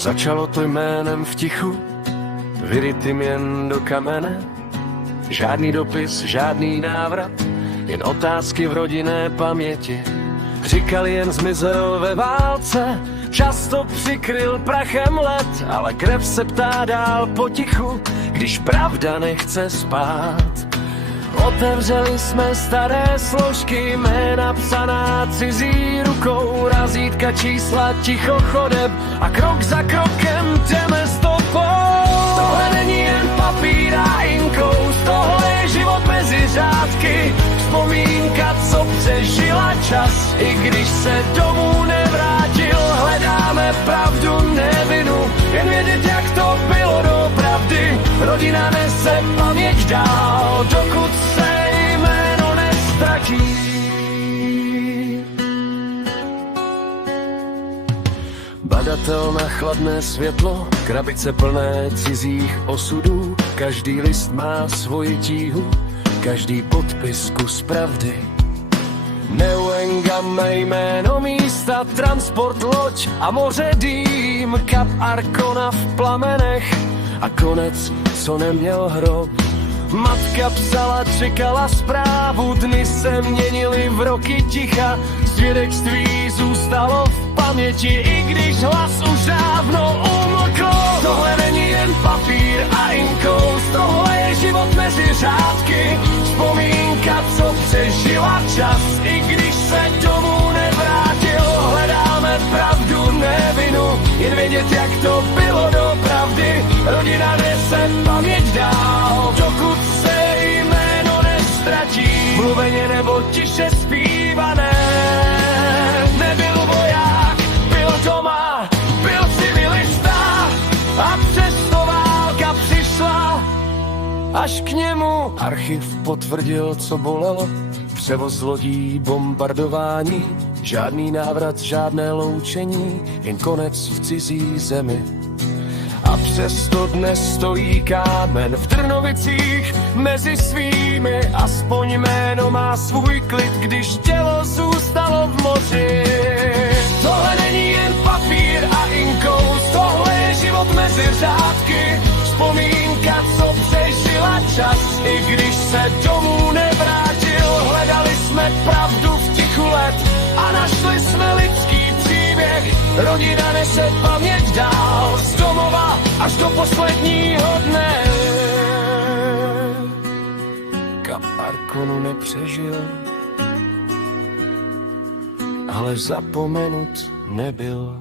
Začalo to jménem v tichu, vyrytým jen do kamene. Žádný dopis, žádný návrat, jen otázky v rodinné paměti. Říkali jen zmizel ve válce, často přikryl prachem let, ale krev se ptá dál potichu, když pravda nechce spát. Otevřeli jsme staré složky, jména psaná cizí rukou, razítka, čísla, ticho chodeb a krok za krokem jdeme stopou. Tohle není jen papír a inkou, tohle je život mezi řádky, vzpomínka, co přežila čas, i když se domů nevrátil. Hledáme pravdu, nevinu, jen vědět, jak to bylo doopravdy. Rodina nese paměť dál, dokud se jméno nestratí. Badatel na chladné světlo, krabice plné cizích osudů. Každý list má svoji tíhu, každý podpis kus pravdy. Neuengame jméno místa, transport, loď a moře dým, kap Arkona v plamenech a konec, co neměl hrob. Matka psala, čekala zprávu, dny se měnily v roky ticha, svědectví zůstalo v paměti, i když hlas už dávno umlkl. Tohle není jen papír a inkous, tohle je život mezi řádky, vzpomínka, co přežila čas, i když se domů nevrátil. Hledáme pravdu, nevinu, jen vědět, jak to bylo doopravdy. Rodina nese paměť dál, dokud se jméno nestratí. Mluveně nebo tiše zpívané, nebyl voják, byl doma, byl civilista, a přesto válka přišla až k němu. Archiv potvrdil, co bolelo, převoz lodí, bombardování, žádný návrat, žádné loučení, jen konec v cizí zemi. A přesto dnes stojí kámen v Trnovicích mezi svými, aspoň jméno má svůj klid, když tělo zůstalo v moři. Tohle není jen papír a inkous, tohle je život mezi řádky, vzpomínka, co přežila čas, i když se domů nevrátil. Hledali jsme pravdu v tichu let a našli jsme lidský příběh. Rodina nese paměť dál, z domova až do posledního dne. Kap Arkonu nepřežil, ale zapomenut nebyl.